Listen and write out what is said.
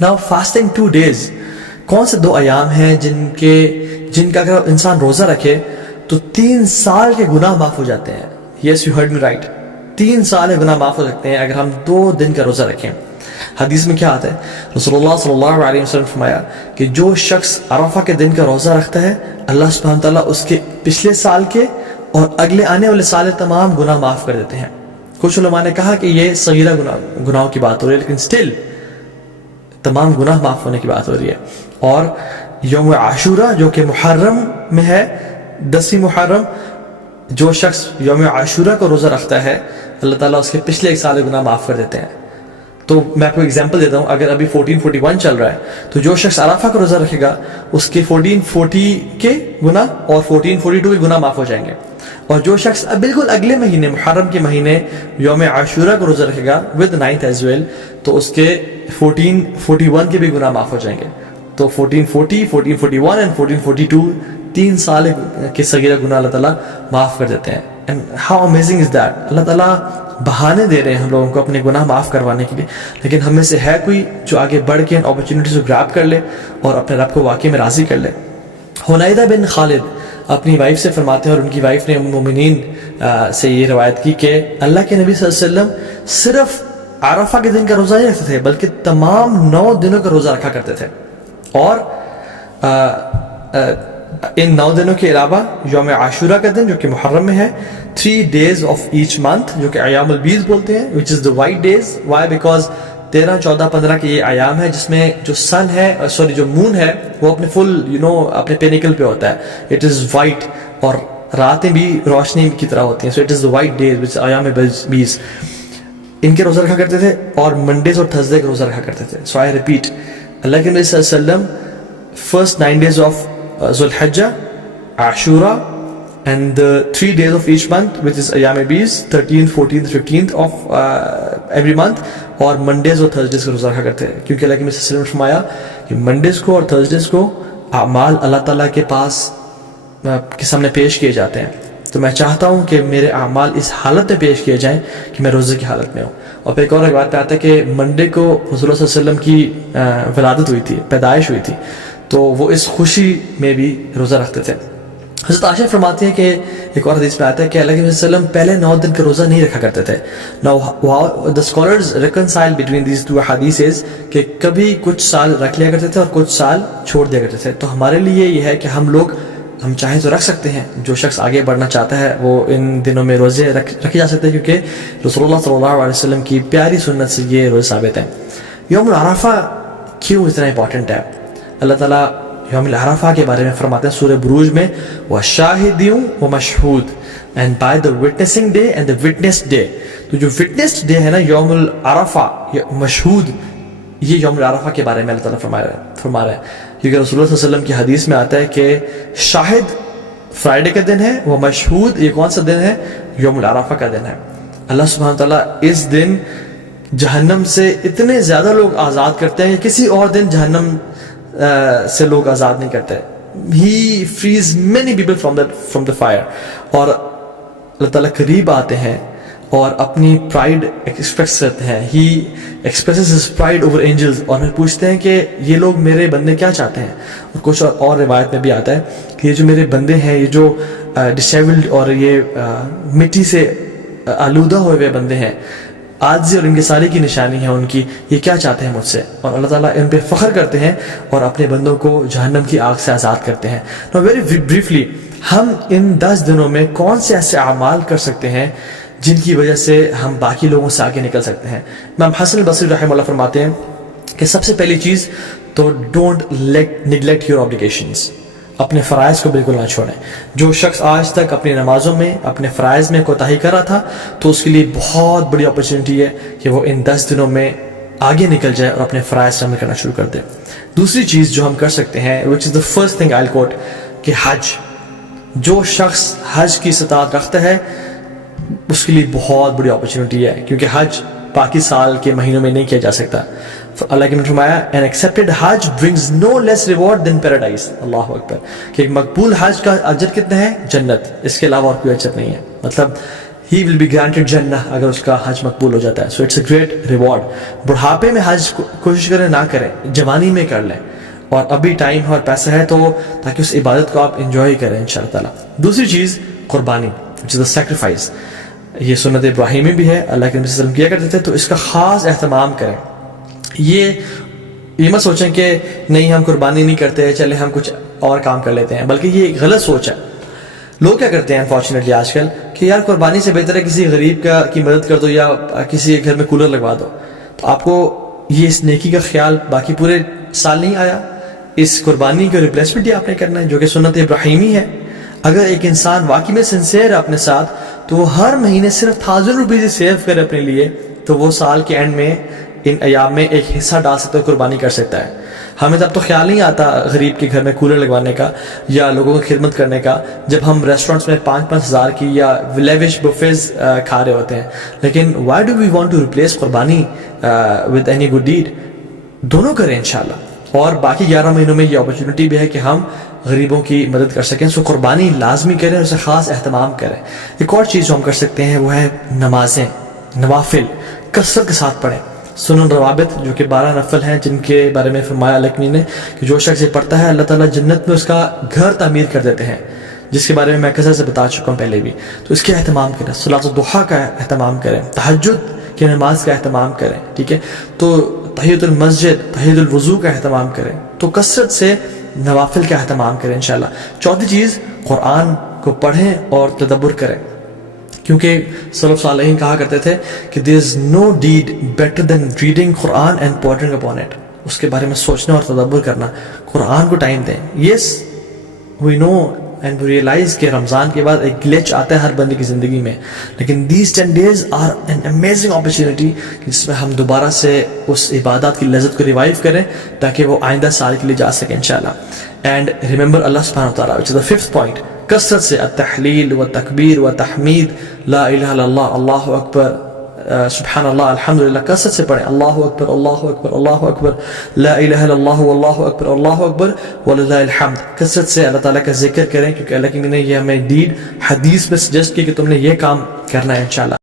Now fasting 2 days, कौन से 2 अयाम हैं जिनका अगर इंसान रोज़ा रखे तो 3 साल के गुनाह माफ़ हो जाते हैं. Yes, you heard me right. 3 साल के गुनाह माफ़ हो सकते हैं अगर हम 2 दिन का रोज़ा रखें. हदीस में क्या आता है, रसूलुल्लाह सल्लल्लाहु अलैहि वसल्लम फरमाया कि जो शख्स अरफा के दिन का रोज़ा रखता है, अल्लाह सुब्हानहू तआला उसके पिछले साल के और अगले आने वाले साल के तमाम गुनाह माफ़ कर देते हैं. कुछ उलमा ने कहा कि ये सगीरा गुनाहों की बात हो रही है, लेकिन स्टिल तमाम गुनाह माफ़ होने की बात हो रही है. और यौम आशूरा जो कि मुहर्रम में है, 10वीं मुहर्रम, जो शख्स यौम आशूरा को रोज़ा रखता है, अल्लाह ताला उसके पिछले 1 साल के गुनाह माफ़ कर देते हैं. तो मैं आपको एग्जांपल देता हूँ, अगर अभी 1441 चल रहा है तो जो शख्स अराफा का रोज़ा रखेगा उसके 1440 के गुनाह और 1442 के गुनाह माफ़ हो जाएंगे. और जो शख्स अब बिल्कुल अगले महीने मुहर्रम के महीने यौम आशूरा को रोज़ा रखेगा विद 9th एज वेल, तो उसके 1441 के भी गुनाह माफ़ हो जाएंगे. तो 1440, 1441 एंड 1442 3 साल के सगीरा गुनाह अल्लाह ताला माफ़ कर देते हैं. And how amazing is that. अल्लाह ताला बहाने दे रहे हैं हम लोगों को अपने गुनाह माफ़ करवाने के लिए, लेकिन हम में से है कोई जो आगे बढ़ के इन अपॉर्चुनिटीज़ को ग्रैब कर ले और अपने रब को वाकई में राज़ी कर ले. हुनैदा बिन खालिद अपनी वाइफ से फरमाते हैं, और उनकी वाइफ ने मोमिनीन से ये रवायत की कि अल्लाह के नबी सल्लल्लाहु अलैहि वसल्लम सिर्फ अरफा के दिन का रोज़ा नहीं रखते थे, बल्कि तमाम 9 दिनों का रोज़ा रखा करते थे. और इन 9 दिनों के अलावा यौम आशूरा का दिन जो कि मुहर्रम में है, 3 days ऑफ ईच मंथ जो कि अयामुल बीज़ बोलते हैं, which is the white days. Why? Because 13, 14, 15 के ये आयाम है जिसमें जो सन है, सॉरी जो मून है, वो अपने फुल अपने पेनिकल पे होता है. इट इज़ वाइट और रातें भी रोशनी की तरह होती हैं. So it is the white days which अयाम बीज़. इनके रोज़ा रखा करते थे और मंडेज और थर्सडे का रोज़ा रखा करते थे. सो आई रिपीट, अल्लाह के नबी सल्लल्लाहु अलैहि वसल्लम first 9 days of Zulhijjah, Ashura, and the 3 days of each month, which is Ayyam Bees, 13th, 14th, 15th of every month, और Mondays और Thursdays का रोज़ा रखा करते हैं. क्योंकि अल्लाह के नबी सल्लल्लाहु अलैहि वसल्लम ने फरमाया कि Mondays को और Thursdays को अमाल अल्लाह ताला के पास के सामने पेश किए जाते हैं. तो मैं चाहता हूँ कि मेरे अमाल इस हालत में पेश किए जाएँ कि मैं रोज़े की हालत में हूँ. और फिर एक और बात पे आता है कि मंडे को रसूलुल्लाह सल्लल्लाहु अलैहि वसल्लम की विलादत हुई थी, पैदाइश हुई थी, तो वो इस खुशी में भी रोज़ा रखते थे. हज़रत आयशा फरमाती है कि एक और हदीस में आता है कि अल्लाह के वसल्लम पहले 9 दिन का रोज़ा नहीं रखा करते थे. Now the scholars reconcile between these 2 हदीसेस कि कभी कुछ साल रख लिया करते थे और कुछ साल छोड़ दिया करते थे. तो हमारे लिए ये है कि हम चाहें तो रख सकते हैं. जो शख्स आगे बढ़ना चाहता है वो इन दिनों में रोज़े रखे जा सकते हैं, क्योंकि रसूलुल्लाह सल्लल्लाहु अलैहि वसल्लम की प्यारी सुन्नत से ये रोज़े साबित हैं. यौम अरफा क्यों इतना इंपॉर्टेंट है? अल्लाह ताला यौम अरफा के बारे में फरमाते हैं सूरह बुरूज में, व शाहिदियों व Mashhood, and by the witnessing day and the witness day. तो जो विटनेस डे है ना, यौम अरफा, मशहूद, ये यौम अरफा के बारे में अल्लाह ताला फरमा रहा है. क्योंकि रसूलुल्लाह सल्लल्लाहु अलैहि वसल्लम की हदीस में आता है कि शाहिद फ्राइडे का दिन है, वो मशहूद ये कौन सा दिन है? यौम अरफा का दिन है. अल्लाह सुब्हानहू तआला इस दिन जहन्नम से इतने ज़्यादा लोग आज़ाद करते हैं कि किसी और दिन जहन्नम से लोग आज़ाद नहीं करते. He frees many people from the fire. और अल्लाह ताला करीब आते हैं और अपनी प्राइड एक्सप्रेस करते हैं. He expresses his pride over angels, और फिर पूछते हैं कि ये लोग मेरे बंदे क्या चाहते हैं. और कुछ और रिवायत में भी आता है कि ये जो मेरे बंदे हैं, ये जो डिसेबल्ड और ये मिट्टी से आलूदा हुए हुए बंदे हैं, आजिज़ और इंकिसारी की निशानी है उनकी, ये क्या चाहते हैं मुझसे. और अल्लाह ताला इन पे फ़ख्र करते हैं और अपने बंदों को जहन्नम की आग से आज़ाद करते हैं. नाउ वेरी ब्रीफली, हम इन 10 दिनों में कौन से ऐसे अमाल कर सकते हैं जिनकी वजह से हम बाकी लोगों से आगे निकल सकते हैं? इमाम हसन बसरी रहमतुल्लाह फरमाते हैं कि सबसे पहली चीज़ तो डोंट निगलेक्ट योर ऑब्लिगेशंस. अपने फ़राइज़ को बिल्कुल ना छोड़ें. जो शख्स आज तक अपनी नमाज़ों में अपने फ़राइज़ में कोताही कर रहा था, तो उसके लिए बहुत बड़ी अपॉर्चुनिटी है कि वो इन 10 दिनों में आगे निकल जाए और अपने फ़राइज़ शामिल करना शुरू कर दे. दूसरी चीज़ जो हम कर सकते हैं, which is the first thing I will quote, कि हज. जो शख्स हज की इस्तात रखता है उसके लिए बहुत बड़ी अपॉर्चुनिटी है, क्योंकि हज बाकी साल के महीनों में नहीं किया जा सकता. अल्लाह के नबी ने फरमाया, एन एक्सेप्टेड हज brings no less reward than paradise. अल्लाहु अकबर. कि एक मकबूल हज का अजर कितना है? जन्नत. इसके अलावा और कोई अजर नहीं है. मतलब he will be granted jannah اگر اس کا حج مقبول ہو جاتا ہے. So it's a great reward. بڑھاپے میں حج کوشش کریں نہ کریں, جوانی میں کر لیں, اور ابھی ٹائم ہے اور پیسہ ہے تو تاکہ اس عبادت کو آپ انجوائے کریں انشاءاللہ تعالیٰ. دوسری چیز قربانی, which is the sacrifice. یہ سنت ابراہیمی بھی ہے, اللہ کے نبی صلی اللہ علیہ وسلم کیا کرتے تھے, تو اس کا خاص اہتمام کریں. یہ مت سوچیں کہ نہیں ہم قربانی نہیں کرتے, چلے ہم کچھ اور کام کر لیتے ہیں, بلکہ یہ ایک غلط سوچ ہے. لوگ کیا کرتے ہیں انفارچونیٹلی آج کل کہ یار قربانی سے بہتر ہے کسی غریب کی مدد کر دو یا کسی کے گھر میں کولر لگوا دو. تو آپ کو یہ اس نیکی کا خیال باقی پورے سال نہیں آیا, اس قربانی کا ریپلیسمنٹ ہی آپ نے کرنا ہے جو کہ سنت ابراہیمی ہے. اگر ایک انسان واقعی میں سنسیئر ہے اپنے ساتھ تو وہ ہر مہینے صرف 1000 روپیز سیو کرے اپنے لیے, تو وہ سال کے اینڈ میں ان ایام میں ایک حصہ ڈال سکتا ہے, قربانی کر سکتا ہے. ہمیں تب تو خیال نہیں آتا غریب کے گھر میں کولر لگوانے کا یا لوگوں کی خدمت کرنے کا جب ہم ریسٹورنٹس میں 5-5 ہزار کی یا لیوش بفیز کھا رہے ہوتے ہیں. لیکن why do we want to replace قربانی ود اینی گڈ ڈیڈ؟ دونوں کریں انشاءاللہ, اور باقی 11 مہینوں میں یہ اپرچونٹی بھی ہے کہ ہم غریبوں کی مدد کر سکیں. سو قربانی لازمی کریں اور اسے خاص اہتمام کریں. ایک اور چیز جو ہم کر سکتے ہیں وہ ہے نمازیں, نوافل کثرت کے ساتھ پڑھیں. سنن روابط جو کہ 12 نفل ہیں جن کے بارے میں فرمایا لکمی نے کہ جو شخص یہ پڑھتا ہے اللہ تعالیٰ جنت میں اس کا گھر تعمیر کر دیتے ہیں, جس کے بارے میں کثرت سے بتا چکا ہوں پہلے بھی. تو اس کے اہتمام کریں, صلاۃ الضحیٰ کا اہتمام کریں, تہجد کی نماز کا اہتمام کریں, ٹھیک ہے, تو تحیۃ المسجد, تحیۃ الوضو کا اہتمام کریں. تو کثرت سے نوافل کا اہتمام کریں انشاءاللہ. چوتھی چیز, قرآن کو پڑھیں اور تدبر کریں, کیونکہ سلف صالحین کہا کرتے تھے کہ there is no deed better than reading Quran and pondering upon it. اس کے بارے میں سوچنا اور تدبر کرنا. قرآن کو ٹائم دیں. Yes, we know and we realize کہ رمضان کے بعد ایک گلیچ آتا ہے ہر بندے کی زندگی میں, لیکن these 10 days are an amazing opportunity جس میں ہم دوبارہ سے اس عبادات کی لذت کو ریوائیو کریں تاکہ وہ آئندہ سال کے لیے جا سکیں انشاءاللہ. And remember Allah subhanahu wa ta'ala, which is the 5th point. کثرت سے التحلیل و تکبیر و تحمید, لا الہ الا اللہ, اللہ اکبر, سبحان اللہ, الحمدللہ, کثرت سے پڑھیں. اللہ اکبر, اللہ اکبر, اللہ اکبر, لا الہ الا اللہ, واللہ اکبر, اللہ اکبر, وللہ الحمد. کثرت سے اللہ تعالیٰ کا ذکر کریں, کیونکہ اللہ کی نے یہ ہمیں ڈیڈ حدیث میں سجیسٹ کی کہ تم نے یہ کام کرنا ہے انشاءاللہ.